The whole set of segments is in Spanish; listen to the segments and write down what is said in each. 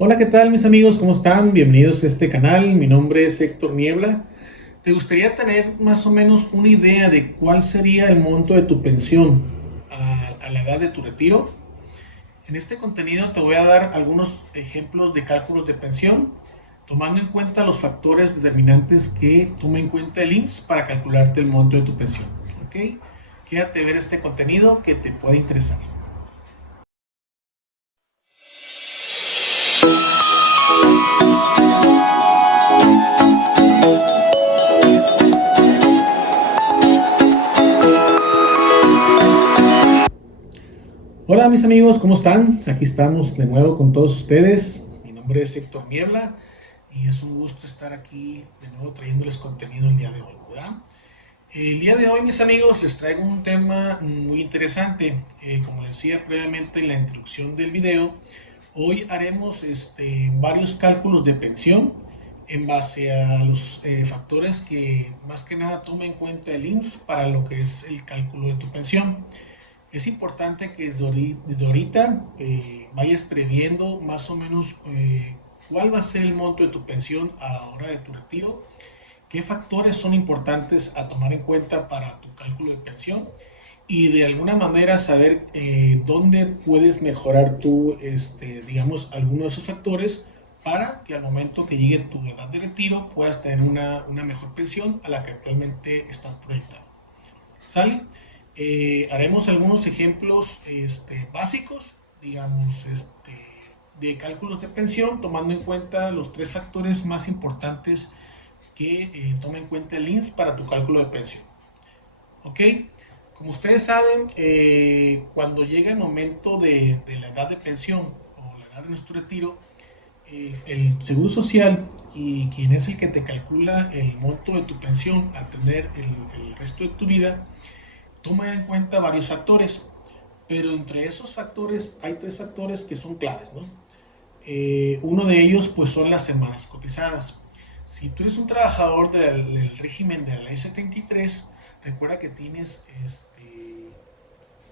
Hola, ¿qué tal mis amigos? ¿Cómo están? Bienvenidos a este canal. Mi nombre es Héctor Niebla. ¿Te gustaría tener más o menos una idea de cuál sería el monto de tu pensión a la edad de tu retiro? En este contenido te voy a dar algunos ejemplos de cálculos de pensión, tomando en cuenta los factores determinantes que tome en cuenta el IMSS para calcularte el monto de tu pensión. ¿Ok? Quédate a ver este contenido que te puede interesar. Hola mis amigos, ¿cómo están? Aquí estamos de nuevo con todos ustedes. Mi nombre es Héctor Niebla y es un gusto estar aquí de nuevo trayéndoles contenido el día de hoy, ¿verdad? El día de hoy, mis amigos, les traigo un tema muy interesante. Como les decía previamente en la introducción del video, hoy haremos varios cálculos de pensión en base a los factores que más que nada tome en cuenta el IMSS para lo que es el cálculo de tu pensión. Es importante que desde ahorita vayas previendo más o menos cuál va a ser el monto de tu pensión a la hora de tu retiro, qué factores son importantes a tomar en cuenta para tu cálculo de pensión y de alguna manera saber dónde puedes mejorar tú, digamos, alguno de esos factores para que al momento que llegue tu edad de retiro puedas tener una mejor pensión a la que actualmente estás proyectado. ¿Sale? Haremos algunos ejemplos básicos, digamos, de cálculos de pensión, tomando en cuenta los tres factores más importantes que toma en cuenta el INSS para tu cálculo de pensión. ¿Ok? Como ustedes saben, cuando llega el momento de la edad de pensión o la edad de nuestro retiro, el Seguro Social y quien es el que te calcula el monto de tu pensión al tener el resto de tu vida, toma en cuenta varios factores, pero entre esos factores hay tres factores que son claves, ¿no? Uno de ellos pues son las semanas cotizadas. Si tú eres un trabajador del régimen de la ley 73, recuerda que tienes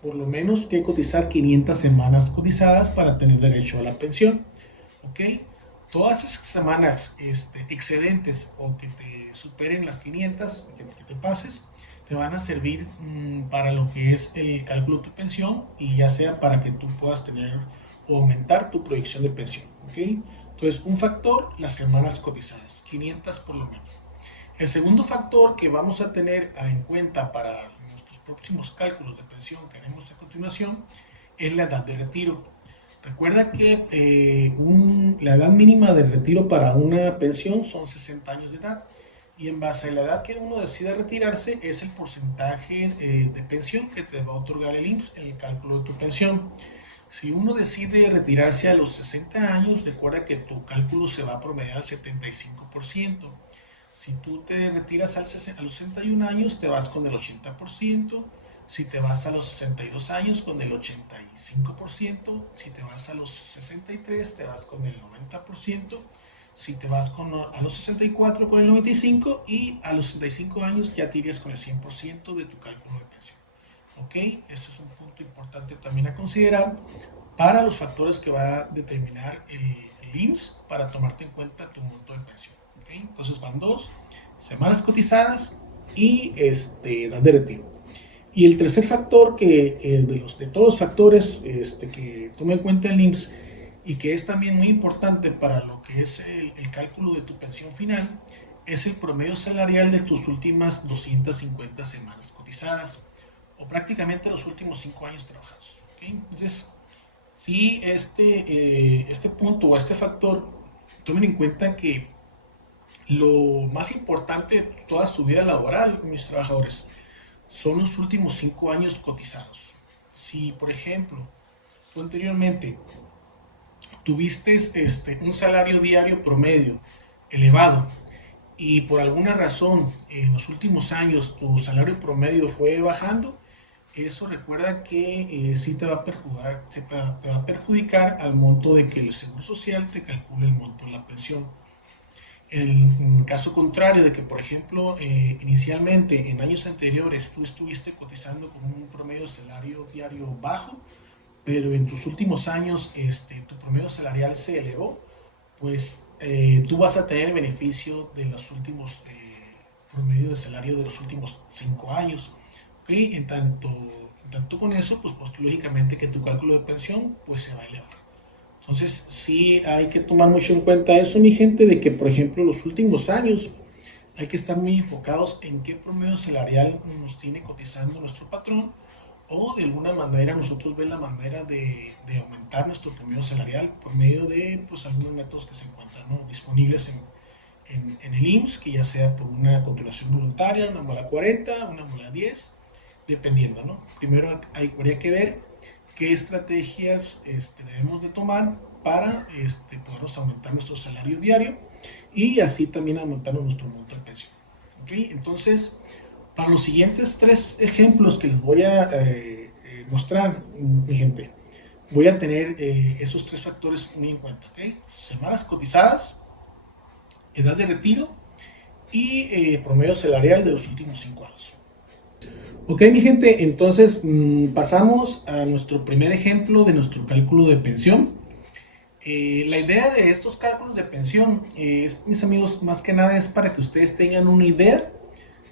por lo menos que cotizar 500 semanas cotizadas para tener derecho a la pensión. ¿Ok? Todas esas semanas excedentes o que te superen las 500, que te pases, te van a servir para lo que es el cálculo de tu pensión y ya sea para que tú puedas tener o aumentar tu proyección de pensión. ¿Ok? Entonces, un factor, las semanas cotizadas, 500 por lo menos. El segundo factor que vamos a tener en cuenta para nuestros próximos cálculos de pensión que haremos a continuación es la edad de retiro. Recuerda que la edad mínima de retiro para una pensión son 60 años de edad y en base a la edad que uno decida retirarse es el porcentaje de pensión que te va a otorgar el IMSS en el cálculo de tu pensión. Si uno decide retirarse a los 60 años, recuerda que tu cálculo se va a promediar al 75%. Si tú te retiras a los 61 años, te vas con el 80%. Si te vas a los 62 años, con el 85%. Si te vas a los 63, te vas con el 90%. Si te vas a los 64, con el 95%. Y a los 65 años ya te irías con el 100% de tu cálculo de pensión. ¿Ok? Ese es un punto importante también a considerar para los factores que va a determinar el IMSS para tomarte en cuenta tu monto de pensión. ¿Okay? Entonces van dos, semanas cotizadas y edad de retiro. Y el tercer factor de todos los factores que toma en cuenta el IMSS y que es también muy importante para lo que es el cálculo de tu pensión final es el promedio salarial de tus últimas 250 semanas cotizadas o prácticamente los últimos 5 años trabajados. ¿Okay? Entonces, si este punto o este factor, tomen en cuenta que lo más importante de toda su vida laboral, mis trabajadores, son los últimos 5 años cotizados. Si, por ejemplo, tú anteriormente tuviste un salario diario promedio elevado y por alguna razón en los últimos años tu salario promedio fue bajando, eso recuerda que sí te va a perjudicar al monto de que el Seguro Social te calcule el monto de la pensión. En caso contrario de que, por ejemplo, inicialmente en años anteriores tú estuviste cotizando con un promedio de salario diario bajo, pero en tus últimos años tu promedio salarial se elevó, pues tú vas a tener el beneficio de los últimos promedio de salario de los últimos 5 años. ¿Ok? En tanto con eso, pues lógicamente que tu cálculo de pensión pues se va a elevar. Entonces, sí hay que tomar mucho en cuenta eso, mi gente, de que, por ejemplo, los últimos años hay que estar muy enfocados en qué promedio salarial nos tiene cotizando nuestro patrón o de alguna manera nosotros ver la manera de aumentar nuestro promedio salarial por medio de pues, algunos métodos que se encuentran, ¿no?, disponibles en el IMSS, que ya sea por una continuación voluntaria, una mola 40, una mola 10, dependiendo, ¿no? Primero habría que ver qué estrategias debemos de tomar para podernos aumentar nuestro salario diario y así también aumentar nuestro monto de pensión. ¿Ok? Entonces, para los siguientes tres ejemplos que les voy a mostrar, mi gente, voy a tener esos tres factores muy en cuenta. ¿Ok? Semanas cotizadas, edad de retiro y promedio salarial de los últimos 5 años. Ok, mi gente, entonces pasamos a nuestro primer ejemplo de nuestro cálculo de pensión. La idea de estos cálculos de pensión, mis amigos, más que nada es para que ustedes tengan una idea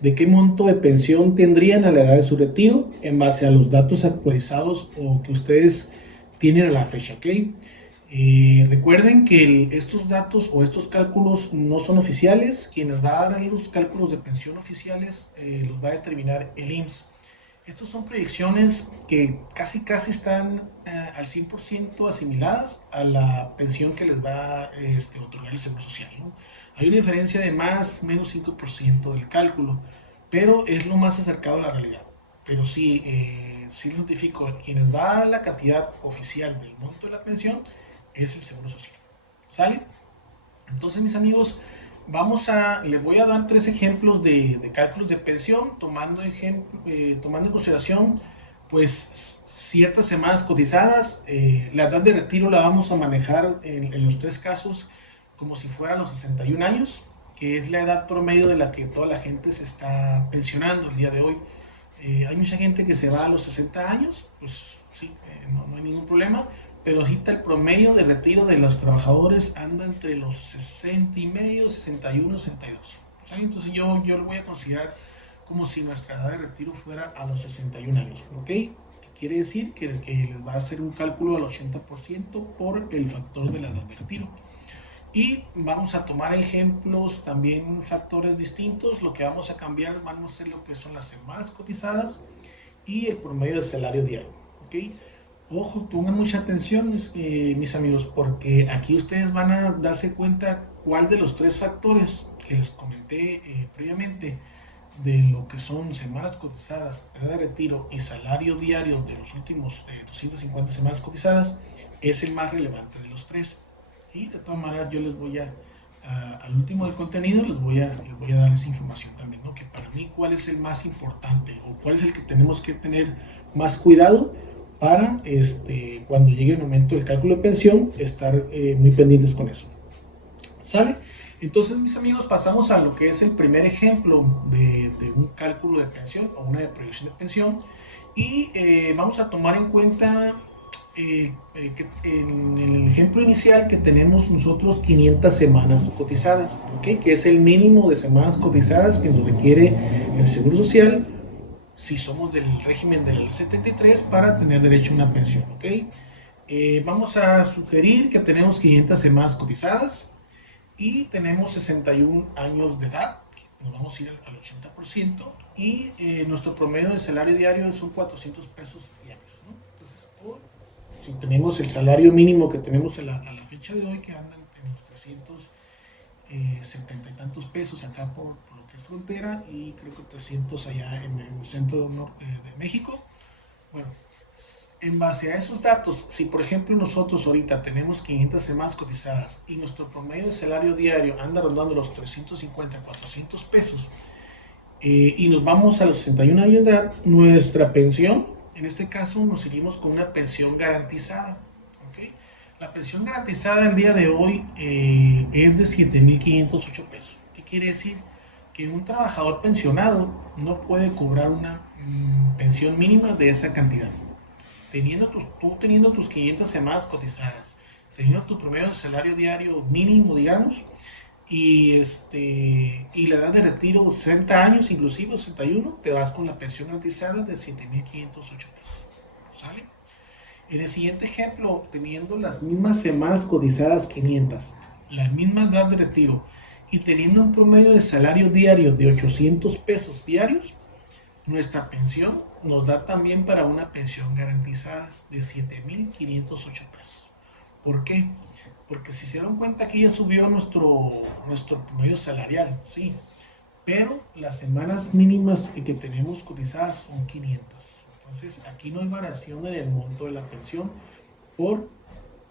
de qué monto de pensión tendrían a la edad de su retiro en base a los datos actualizados o que ustedes tienen a la fecha, ¿ok? Recuerden que estos datos o estos cálculos no son oficiales. Quienes va a dar los cálculos de pensión oficiales los va a determinar el IMSS. Estos son proyecciones que casi están al 100% asimiladas a la pensión que les va a otorgar el Seguro Social, ¿no? Hay una diferencia de más o menos 5% del cálculo, pero es lo más acercado a la realidad. Pero sí, sí notifico, quienes va a dar la cantidad oficial del monto de la pensión es el Seguro Social. ¿Sale? Entonces, mis amigos, les voy a dar tres ejemplos de cálculos de pensión, tomando en consideración, pues, ciertas semanas cotizadas. La edad de retiro la vamos a manejar en los tres casos como si fueran los 61 años, que es la edad promedio de la que toda la gente se está pensionando el día de hoy. Hay mucha gente que se va a los 60 años, pues sí, no hay ningún problema, pero ahorita el promedio de retiro de los trabajadores anda entre los 60 y medio, 61, 62. ¿Sale? Entonces yo lo voy a considerar como si nuestra edad de retiro fuera a los 61 años, ¿ok? ¿Qué quiere decir? Que les va a hacer un cálculo al 80% por el factor de la edad de retiro. Y vamos a tomar ejemplos, también factores distintos. Lo que vamos a cambiar, vamos a hacer lo que son las semanas cotizadas y el promedio de salario diario, ¿ok? Ojo, pongan mucha atención, mis amigos, porque aquí ustedes van a darse cuenta cuál de los tres factores que les comenté previamente, de lo que son semanas cotizadas, edad de retiro y salario diario de los últimos 250 semanas cotizadas, es el más relevante de los tres. Y de todas maneras yo les voy al último del contenido, les voy a dar esa información también, ¿no? Que para mí cuál es el más importante o cuál es el que tenemos que tener más cuidado para cuando llegue el momento del cálculo de pensión, estar muy pendientes con eso. ¿Sale? Entonces, mis amigos, pasamos a lo que es el primer ejemplo de un cálculo de pensión o una proyección de pensión. Y vamos a tomar en cuenta que en el ejemplo inicial que tenemos nosotros 500 semanas cotizadas, ¿okay? Que es el mínimo de semanas cotizadas que nos requiere el Seguro Social si somos del régimen del 73 para tener derecho a una pensión, ¿ok? Vamos a sugerir que tenemos 500 semanas cotizadas y tenemos 61 años de edad, nos vamos a ir al 80%, y nuestro promedio de salario diario son 400 pesos diarios, ¿no? Entonces, si tenemos el salario mínimo que tenemos a la fecha de hoy, que andan en los 370 y tantos pesos acá por lo que es frontera, y creo que 300 allá en el centro de México. Bueno, en base a esos datos, si por ejemplo nosotros ahorita tenemos 500 semanas cotizadas y nuestro promedio de salario diario anda rondando los 350, 400 pesos, y nos vamos a los 61 años de edad, nuestra pensión, en este caso nos seguimos con una pensión garantizada. ¿Okay? La pensión garantizada el día de hoy es de 7,508 pesos. ¿Qué quiere decir? Que un trabajador pensionado no puede cobrar una pensión mínima de esa cantidad. Tú teniendo tus 500 semanas cotizadas teniendo tu promedio de salario diario mínimo, digamos, y la edad de retiro 60 años, inclusive 61, te vas con la pensión garantizada de 7.508 pesos. ¿Sale? En el siguiente ejemplo, teniendo las mismas semanas cotizadas 500, la misma edad de retiro y teniendo un promedio de salario diario de 800 pesos diarios, nuestra pensión nos da también para una pensión garantizada de 7.508 pesos. ¿Por qué? Porque si se dieron cuenta que ya subió nuestro promedio salarial, sí, pero las semanas mínimas que tenemos cotizadas son 500. Entonces aquí no hay variación en el monto de la pensión por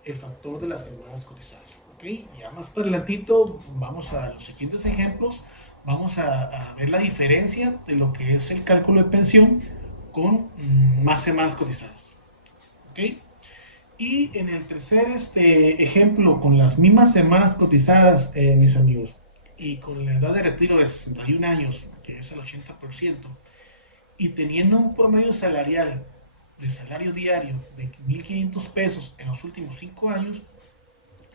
el factor de las semanas cotizadas. ¿Ok? Ya más para adelantito vamos a los siguientes ejemplos. Vamos a ver la diferencia de lo que es el cálculo de pensión con más semanas cotizadas. ¿Ok? Y en el tercer ejemplo, con las mismas semanas cotizadas, mis amigos, y con la edad de retiro de 61 años, que es el 80%, y teniendo un promedio salarial de salario diario de 1.500 pesos en los últimos 5 años,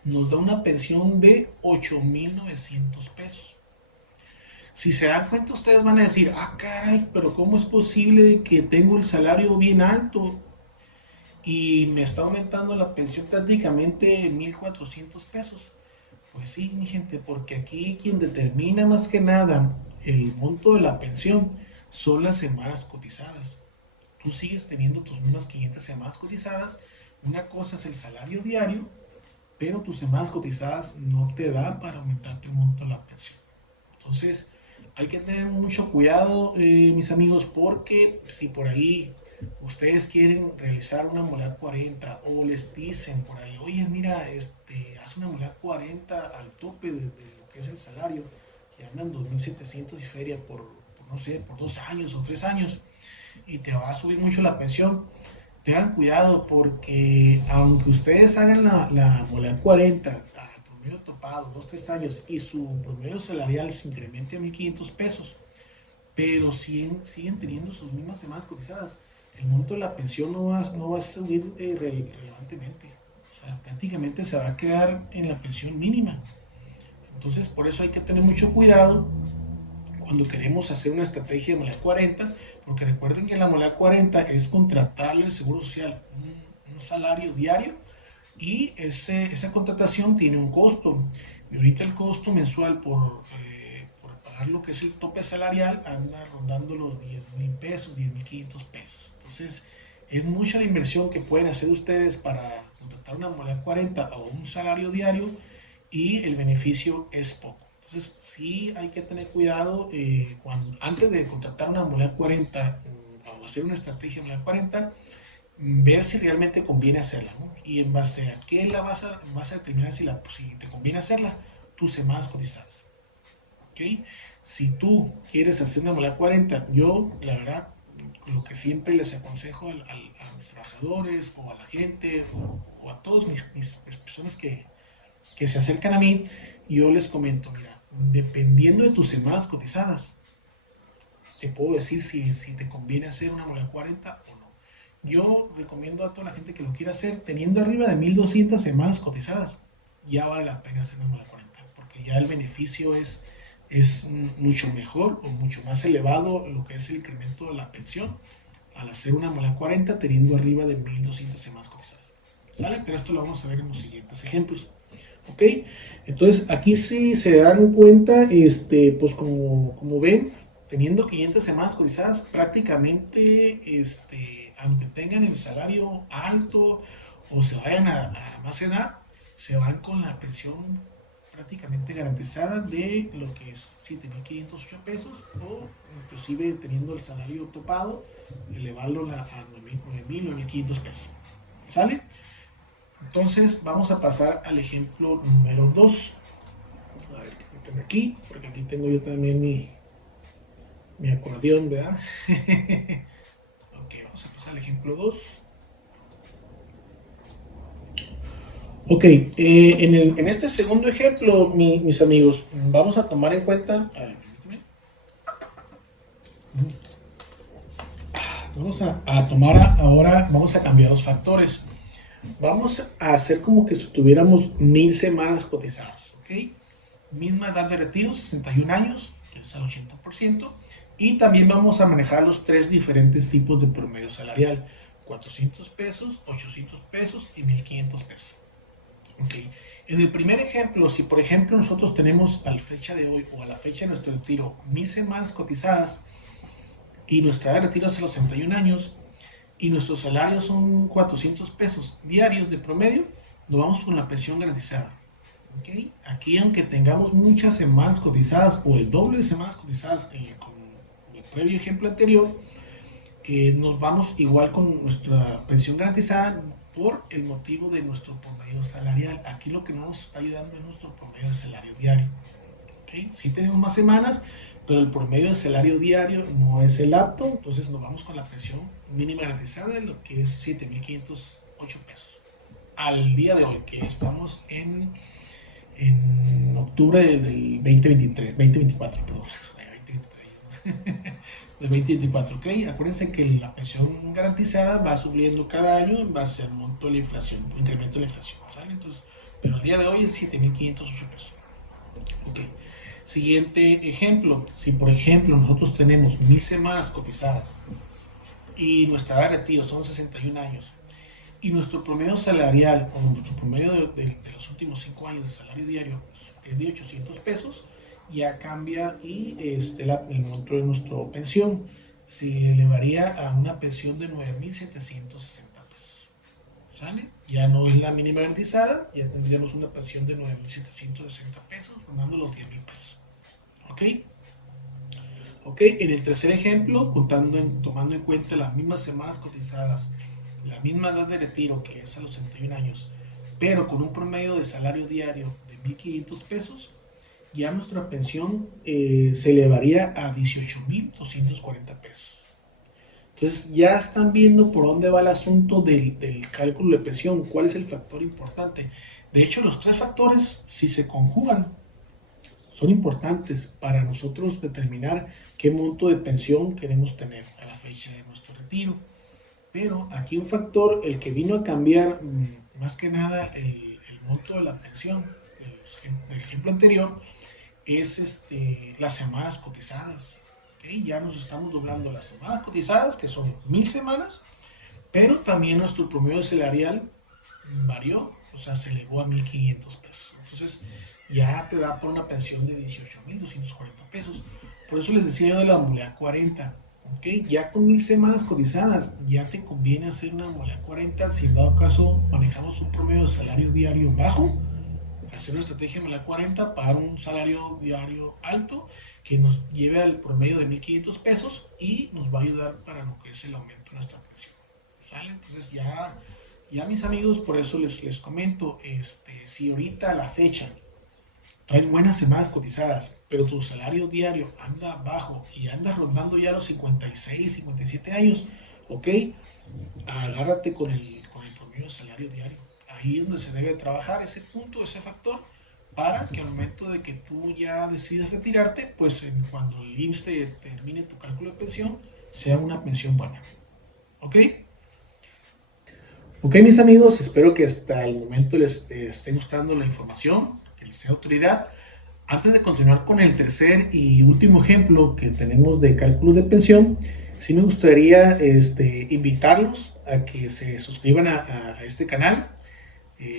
nos da una pensión de 8.900 pesos. Si se dan cuenta, ustedes van a decir, ah, caray, pero ¿cómo es posible que tengo el salario bien alto y me está aumentando la pensión prácticamente 1.400 pesos? Pues sí, mi gente, porque aquí quien determina más que nada el monto de la pensión son las semanas cotizadas. Tú sigues teniendo tus mismas 500 semanas cotizadas. Una cosa es el salario diario, pero tus semanas cotizadas no te da para aumentarte el monto de la pensión. Entonces, hay que tener mucho cuidado, mis amigos, porque si por ahí ustedes quieren realizar una molar 40 o les dicen por ahí, oye, mira, haz una molar 40 al tope de lo que es el salario, que andan 2.700 y feria no sé, por 2 años o 3 años, y te va a subir mucho la pensión. Tengan cuidado porque aunque ustedes hagan la molar 40 al promedio topado 2-3 años y su promedio salarial se incremente a 1.500 pesos, pero siguen teniendo sus mismas semanas cotizadas, el monto de la pensión no va a subir relevantemente. O sea, prácticamente se va a quedar en la pensión mínima. Entonces, por eso hay que tener mucho cuidado cuando queremos hacer una estrategia de modalidad 40, porque recuerden que la modalidad 40 es contratarle al Seguro Social un salario diario y esa contratación tiene un costo. Y ahorita el costo mensual por pagar lo que es el tope salarial anda rondando los 10,000 pesos, 10.500 pesos. Entonces, es mucha la inversión que pueden hacer ustedes para contratar una modalidad 40 o un salario diario y el beneficio es poco. Entonces, sí hay que tener cuidado antes de contratar una modalidad 40 o hacer una estrategia de modalidad 40, ver si realmente conviene hacerla, ¿no? Y en base a qué vas a determinar si te conviene hacerla, tus semanas cotizadas. ¿Ok? Si tú quieres hacer una modalidad 40, yo, la verdad, lo que siempre les aconsejo a los trabajadores o a la gente o a todas mis personas que se acercan a mí, yo les comento, mira, dependiendo de tus semanas cotizadas, te puedo decir si te conviene hacer una modalidad 40 o no. Yo recomiendo a toda la gente que lo quiera hacer teniendo arriba de 1.200 semanas cotizadas, ya vale la pena hacer una modalidad 40, porque ya el beneficio es mucho mejor o mucho más elevado lo que es el incremento de la pensión al hacer una modalidad 40 teniendo arriba de 1.200 semanas cotizadas. ¿Sale? Pero esto lo vamos a ver en los siguientes ejemplos. ¿Ok? Entonces aquí sí se dan cuenta, pues como ven, teniendo 500 semanas cotizadas, prácticamente, aunque tengan el salario alto o se vayan a más edad, se van con la pensión prácticamente garantizada de lo que es 7.508 pesos o inclusive teniendo el salario topado, elevarlo a 9.500 pesos. ¿Sale? Entonces vamos a pasar al ejemplo número 2. A ver, permítame aquí, porque aquí tengo yo también mi acordeón, ¿verdad? Ok, vamos a pasar al ejemplo 2. Ok, en este segundo ejemplo, mis amigos, vamos a tomar en cuenta... A ver, permítame. Vamos a tomar ahora, vamos a cambiar los factores. Vamos a hacer como que si tuviéramos 1000 semanas cotizadas, ¿ok? Misma edad de retiro, 61 años, que es al 80%. Y también vamos a manejar los tres diferentes tipos de promedio salarial: 400 pesos, 800 pesos y 1500 pesos. Ok. En el primer ejemplo, si por ejemplo nosotros tenemos a la fecha de hoy o a la fecha de nuestro retiro 1000 semanas cotizadas y nuestra edad de retiro es a los 61 años y nuestros salarios son 400 pesos diarios de promedio, nos vamos con la pensión garantizada. ¿Okay? Aquí, aunque tengamos muchas semanas cotizadas o el doble de semanas cotizadas con el previo ejemplo anterior, nos vamos igual con nuestra pensión garantizada por el motivo de nuestro promedio salarial. Aquí lo que nos está ayudando es nuestro promedio de salario diario. ¿Okay? Sí tenemos más semanas, pero el promedio de salario diario no es el apto, entonces nos vamos con la pensión mínima garantizada, lo que es 7,508 pesos. Al día de hoy, que estamos en octubre del 2023, 2024, perdón, 2023, del 2024, ¿ok? Acuérdense que la pensión garantizada va subiendo cada año en base al monto de la inflación, incremento de la inflación, ¿sale? Entonces, pero el día de hoy es 7,508 pesos, ¿ok? Siguiente ejemplo, si por ejemplo nosotros tenemos 1000 semanas cotizadas y nuestra edad de retiro son 61 años y nuestro promedio salarial o nuestro promedio de los últimos 5 años de salario diario es de 800 pesos, ya cambia y el monto de nuestra pensión se elevaría a una pensión de 9,760 pesos. ¿Sale? Ya no es la mínima garantizada, ya tendríamos una pensión de 9,760 pesos, rondando los 10,000 pesos. ¿Ok? Ok, en el tercer ejemplo, tomando en cuenta las mismas semanas cotizadas, la misma edad de retiro, que es a los 61 años, pero con un promedio de salario diario de 1,500 pesos, ya nuestra pensión se elevaría a 18,240 pesos. Entonces ya están viendo por dónde va el asunto del cálculo de pensión, cuál es el factor importante. De hecho, los tres factores, si se conjugan, son importantes para nosotros determinar qué monto de pensión queremos tener a la fecha de nuestro retiro. Pero aquí un factor, el que vino a cambiar más que nada el monto de la pensión, el ejemplo anterior, es las semanas cotizadas. ¿Okay? Ya nos estamos doblando las semanas cotizadas, que son 1000 semanas, pero también nuestro promedio salarial varió, o sea, se elevó a 1,500 pesos. Entonces, ya te da por una pensión de 18,240 pesos. Por eso les decía yo de la modalidad 40. ¿Ok? Ya con 1000 semanas cotizadas, ya te conviene hacer una modalidad 40. Si en dado caso manejamos un promedio de salario diario bajo, hacer una estrategia de la 40, pagar un salario diario alto que nos lleve al promedio de 1,500 pesos y nos va a ayudar para lo que es el aumento de nuestra pensión. ¿Sale? Entonces ya mis amigos, por eso les comento, si ahorita a la fecha traes buenas semanas cotizadas, pero tu salario diario anda bajo y anda rondando ya los 56, 57 años, ok, agárrate con el promedio de salario diario. Ahí es donde se debe trabajar ese punto, ese factor, para que al momento de que tú ya decides retirarte, pues cuando el IMSS termine tu cálculo de pensión, sea una pensión buena. ¿Ok? Ok, mis amigos, espero que hasta el momento les esté gustando la información, que les sea de utilidad. Antes de continuar con el tercer y último ejemplo que tenemos de cálculo de pensión, sí me gustaría invitarlos a que se suscriban a este canal.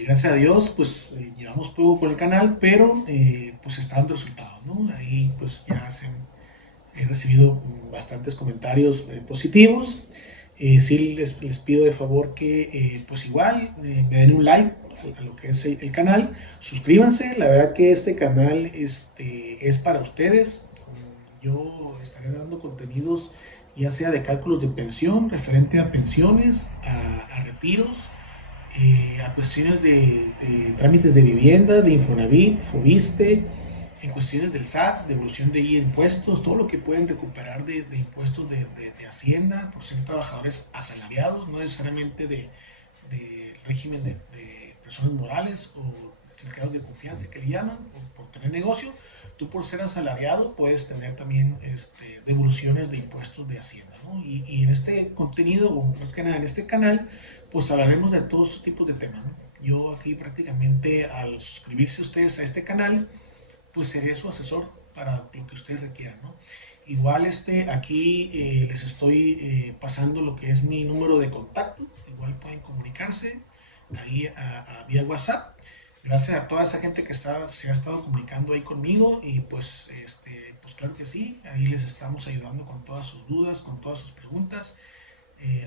Gracias a Dios, pues llevamos poco con el canal, pero pues están dando resultados, ¿no? Ahí pues ya he recibido bastantes comentarios positivos. Sí les pido de favor que pues igual me den un like a lo que es el canal, suscríbanse, la verdad que este canal es para ustedes. Yo estaré dando contenidos ya sea de cálculos de pensión, referente a pensiones, a retiros, a cuestiones de trámites de vivienda, de Infonavit, Fobiste, en cuestiones del SAT, devolución de impuestos, todo lo que pueden recuperar de impuestos de Hacienda por ser trabajadores asalariados, no necesariamente de régimen de personas morales o certificados de confianza que le llaman por tener negocio. Tú por ser asalariado puedes tener también devoluciones de impuestos de Hacienda, ¿no? Y en este contenido, o más que nada en este canal, pues hablaremos de todos esos tipos de temas, ¿no? Yo aquí prácticamente al suscribirse ustedes a este canal, pues seré su asesor para lo que ustedes requieran, ¿no? Igual aquí les estoy pasando lo que es mi número de contacto, igual pueden comunicarse ahí vía WhatsApp. Gracias a toda esa gente que se ha estado comunicando ahí conmigo y pues claro que sí, ahí les estamos ayudando con todas sus dudas, con todas sus preguntas,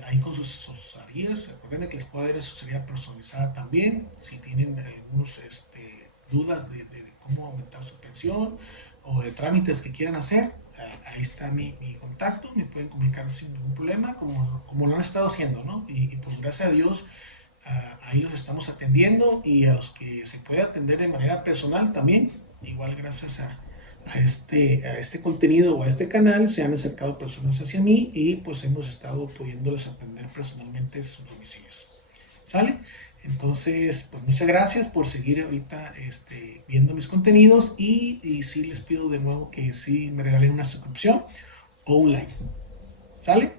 ahí con sus asesorías. Recuerden que les puede dar asesoría personalizada también, si tienen algunos dudas de cómo aumentar su pensión o de trámites que quieran hacer. Ahí está mi contacto, me pueden comunicar sin ningún problema, como lo han estado haciendo, ¿no? Y pues gracias a Dios, ahí los estamos atendiendo, y a los que se puede atender de manera personal también, igual gracias a este contenido o a este canal, se han acercado personas hacia mí y pues hemos estado pudiéndoles atender personalmente sus domicilios. ¿Sale? Entonces, pues muchas gracias por seguir ahorita viendo mis contenidos, y sí les pido de nuevo que sí me regalen una suscripción o un like. ¿Sale?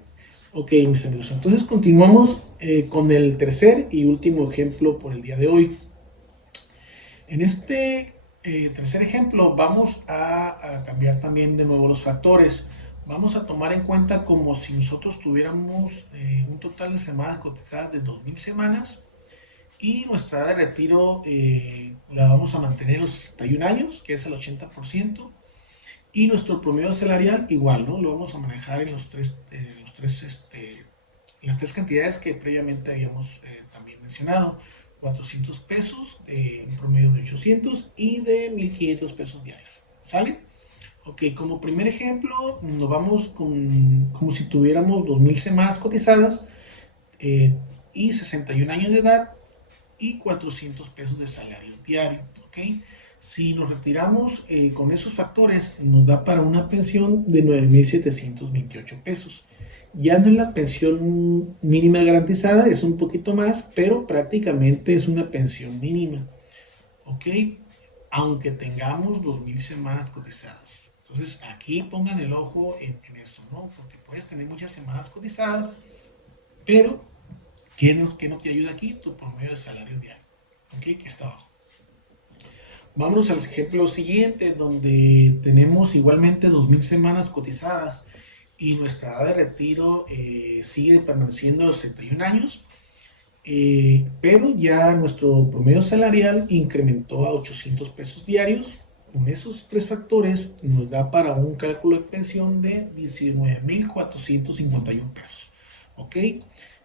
Ok, mis amigos, entonces continuamos con el tercer y último ejemplo por el día de hoy. En este tercer ejemplo vamos a cambiar también de nuevo los factores. Vamos a tomar en cuenta como si nosotros tuviéramos un total de semanas cotizadas de 2000 semanas, y nuestra edad de retiro la vamos a mantener en los 61 años, que es el 80%, y nuestro promedio salarial igual, ¿no? Lo vamos a manejar en las tres cantidades que previamente habíamos también mencionado: 400 pesos, un promedio de 800 y de 1500 pesos diarios. ¿Sale? Ok, como primer ejemplo, nos vamos como si tuviéramos 2000 semanas cotizadas y 61 años de edad y 400 pesos de salario diario. ¿Ok? Si nos retiramos con esos factores, nos da para una pensión de 9,728 pesos. Ya no es la pensión mínima garantizada, es un poquito más, pero prácticamente es una pensión mínima. ¿Ok? Aunque tengamos 2000 semanas cotizadas. Entonces aquí pongan el ojo en esto, ¿no? Porque puedes tener muchas semanas cotizadas, pero ¿qué no te ayuda aquí? Tu promedio de salario diario. ¿Ok? Que está abajo. Vámonos al ejemplo siguiente, donde tenemos igualmente 2000 semanas cotizadas y nuestra edad de retiro sigue permaneciendo a los 61 años, pero ya nuestro promedio salarial incrementó a 800 pesos diarios. Con esos tres factores nos da para un cálculo de pensión de 19,451 pesos. ¿Ok?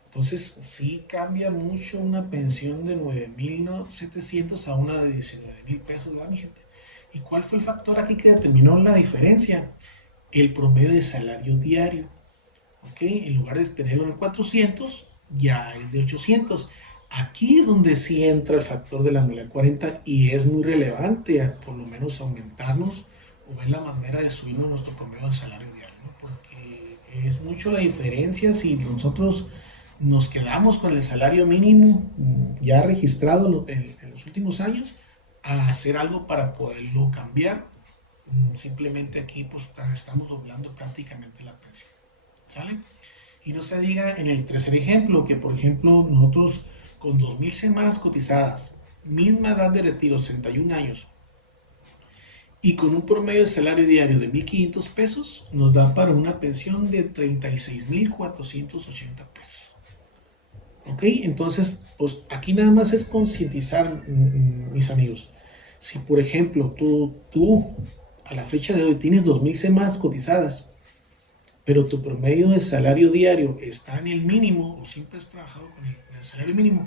Entonces sí cambia mucho una pensión de 9,700 a una de 19,000 pesos, ¿verdad, mi gente? ¿Y cuál fue el factor aquí que determinó la diferencia? El promedio de salario diario. ¿Ok? En lugar de tenerlo en 400, ya es de 800. Aquí es donde sí entra el factor de la anualidad 40, y es muy relevante por lo menos aumentarnos o ver la manera de subirnos nuestro promedio de salario diario, ¿no? Porque es mucho la diferencia si nosotros nos quedamos con el salario mínimo ya registrado en los últimos años, a hacer algo para poderlo cambiar. Simplemente aquí pues estamos doblando prácticamente la pensión. ¿Sale? Y no se diga en el tercer ejemplo, que por ejemplo nosotros con 2000 semanas cotizadas, misma edad de retiro, 61 años, y con un promedio de salario diario de 1500 pesos, nos da para una pensión de 36,480 pesos. ¿Ok? Entonces, pues aquí nada más es concientizar, mis amigos. Si por ejemplo tú a la fecha de hoy tienes 2000 semanas cotizadas, pero tu promedio de salario diario está en el mínimo, o siempre has trabajado con el salario mínimo,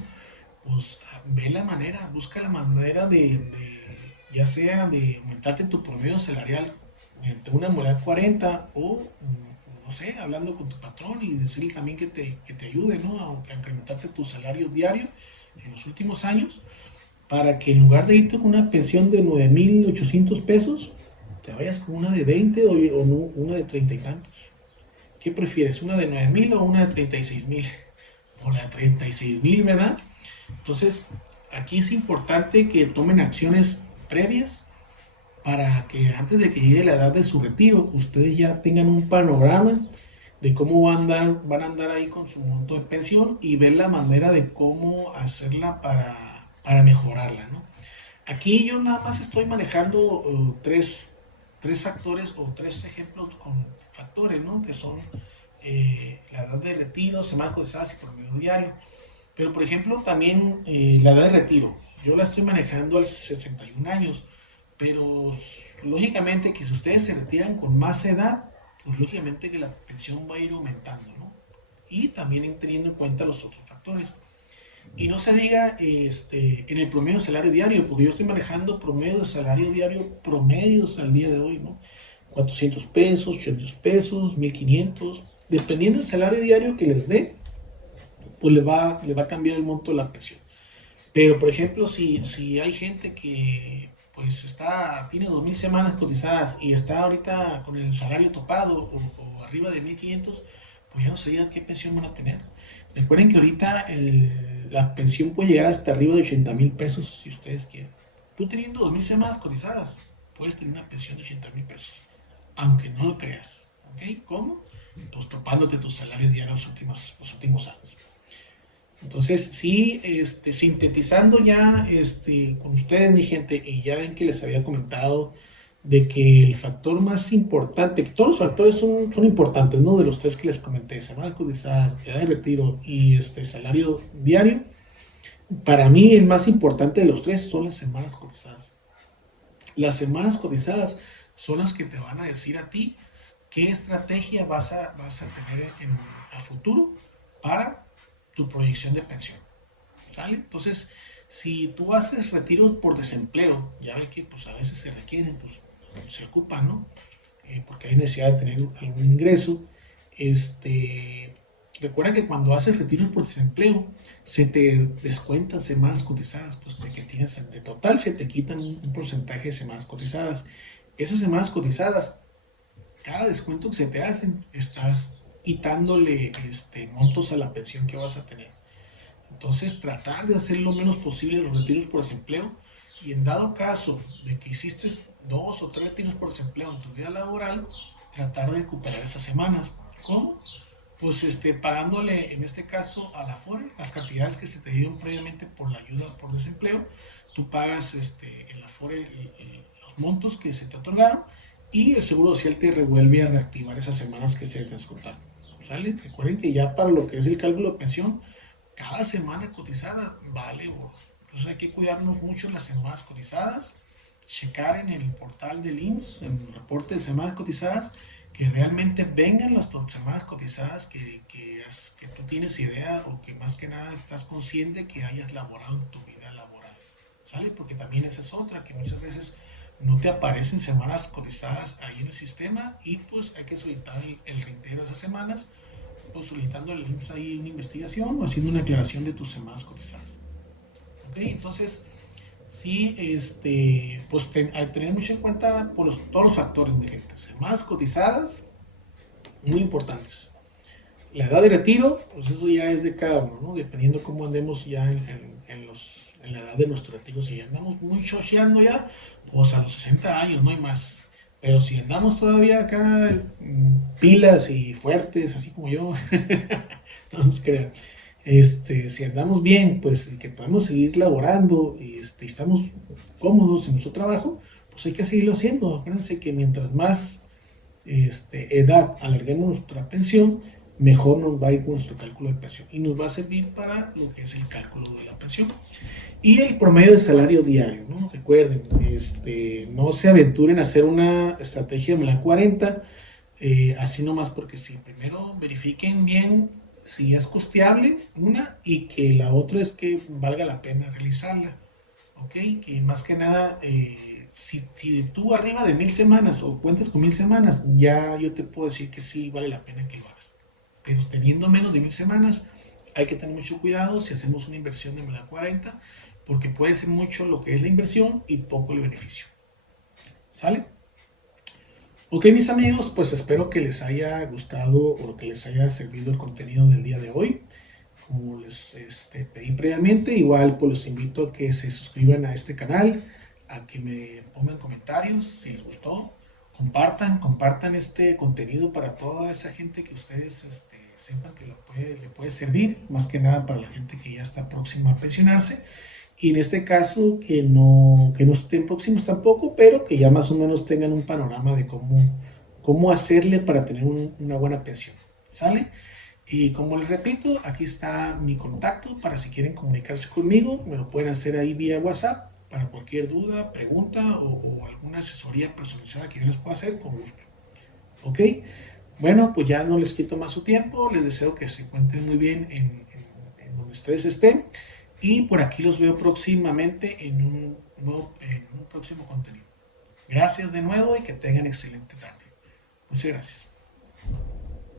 pues ve la manera, busca la manera ya sea de aumentarte tu promedio salarial entre una anualidad 40, o no sé, hablando con tu patrón y decirle también que te ayude, ¿no? A incrementarte tu salario diario en los últimos años, para que en lugar de irte con una pensión de 9,800 pesos, te vayas con una de 20 o una de 30 y tantos. ¿Qué prefieres? ¿Una de 9,000 o una de 36,000? O la de 36,000, ¿verdad? Entonces, aquí es importante que tomen acciones previas para que antes de que llegue la edad de su retiro, ustedes ya tengan un panorama de cómo van a andar ahí con su monto de pensión y ver la manera de cómo hacerla para mejorarla, ¿no? Aquí yo nada más estoy manejando tres factores o tres ejemplos con factores, ¿no? Que son la edad de retiro, semanas cotizadas y promedio diario. Pero por ejemplo también la edad de retiro. Yo la estoy manejando al 61 años, pero lógicamente que si ustedes se retiran con más edad, pues lógicamente que la pensión va a ir aumentando, ¿no? Y también teniendo en cuenta los otros factores. Y no se diga en el promedio de salario diario, porque yo estoy manejando promedio de salario diario promedios al día de hoy, ¿no? 400 pesos, 800 pesos, 1500, dependiendo del salario diario que les dé, pues le va a cambiar el monto de la pensión. Pero, por ejemplo, si hay gente que pues tiene 2000 semanas cotizadas y está ahorita con el salario topado o arriba de 1500, pues ya no sabía qué pensión van a tener. Recuerden que ahorita la pensión puede llegar hasta arriba de 80,000 pesos si ustedes quieren. Tú teniendo 2000 semanas cotizadas, puedes tener una pensión de 80,000 pesos, aunque no lo creas. ¿Ok? ¿Cómo? Pues topándote tu salario diario los últimos años. Entonces, sí, sintetizando ya con ustedes, mi gente, y ya ven que les había comentado de que el factor más importante, que todos los factores son importantes, ¿no? De los tres que les comenté, semanas cotizadas, edad de retiro y salario diario, para mí el más importante de los tres son las semanas cotizadas. Las semanas cotizadas son las que te van a decir a ti qué estrategia vas a tener a futuro para tu proyección de pensión. ¿Sale? Entonces, si tú haces retiros por desempleo, ya ve que pues a veces se requieren, pues se ocupan, ¿no? Porque hay necesidad de tener algún ingreso. Recuerda que cuando haces retiros por desempleo, se te descuentan semanas cotizadas, pues de que tienes de total se te quitan un porcentaje de semanas cotizadas. Esas semanas cotizadas, cada descuento que se te hacen, estás quitándole montos a la pensión que vas a tener. Entonces, tratar de hacer lo menos posible los retiros por desempleo y en dado caso de que hiciste 2 o 3 retiros por desempleo en tu vida laboral, tratar de recuperar esas semanas. ¿Cómo? Pues pagándole en este caso a la Afore las cantidades que se te dieron previamente por la ayuda por desempleo. Tú pagas el Afore los montos que se te otorgaron y el Seguro Social te revuelve a reactivar esas semanas que se te descontaron. ¿Sale? Recuerden que ya para lo que es el cálculo de pensión, cada semana cotizada vale oro. Entonces hay que cuidarnos mucho en las semanas cotizadas, checar en el portal del IMSS, en el reporte de semanas cotizadas, que realmente vengan las semanas cotizadas que tú tienes idea o que más que nada estás consciente que hayas laborado en tu vida laboral. ¿Sale? Porque también esa es otra, que muchas veces no te aparecen semanas cotizadas ahí en el sistema y pues hay que solicitar el reintegro de esas semanas o solicitando el IMSS ahí una investigación o haciendo una aclaración de tus semanas cotizadas. ¿Ok? Entonces, sí, pues hay que tener mucho en cuenta por todos los factores, mi gente. Semanas cotizadas, muy importantes. La edad de retiro, pues eso ya es de cada uno, ¿no? Dependiendo cómo andemos ya en la edad de nuestro retiro. Si ya andamos muy chocheando ya, pues a los 60 años, no hay más. Pero si andamos todavía acá pilas y fuertes, así como yo, no nos crean. Si andamos bien, pues que podemos seguir laborando y estamos cómodos en nuestro trabajo, pues hay que seguirlo haciendo. Acuérdense que mientras más edad alarguemos nuestra pensión, mejor nos va a ir con nuestro cálculo de pensión y nos va a servir para lo que es el cálculo de la pensión. Y el promedio de salario diario, ¿no? Recuerden, no se aventuren a hacer una estrategia de la 40, así nomás porque sí. Primero verifiquen bien si es costeable una y que la otra es que valga la pena realizarla. ¿Ok? Que más que nada, si tú arriba de 1000 semanas o cuentas con 1000 semanas, ya yo te puedo decir que sí vale la pena que lo hagas. Pero teniendo menos de 1000 semanas, hay que tener mucho cuidado si hacemos una inversión de la 40, porque puede ser mucho lo que es la inversión y poco el beneficio. ¿Sale? Ok, mis amigos, pues espero que les haya gustado o que les haya servido el contenido del día de hoy. como les pedí previamente, igual pues los invito a que se suscriban a este canal, a que me pongan comentarios si les gustó, compartan este contenido para toda esa gente que ustedes sepan que le puede servir, más que nada para la gente que ya está próxima a pensionarse. Y en este caso, que no estén próximos tampoco, pero que ya más o menos tengan un panorama de cómo hacerle para tener una buena pensión. ¿Sale? Y como les repito, aquí está mi contacto para si quieren comunicarse conmigo, me lo pueden hacer ahí vía WhatsApp para cualquier duda, pregunta o alguna asesoría personalizada que yo les pueda hacer con gusto. ¿Ok? Bueno, pues ya no les quito más su tiempo, les deseo que se encuentren muy bien en donde ustedes estén y por aquí los veo próximamente en un próximo contenido. Gracias de nuevo y que tengan excelente tarde. Muchas gracias.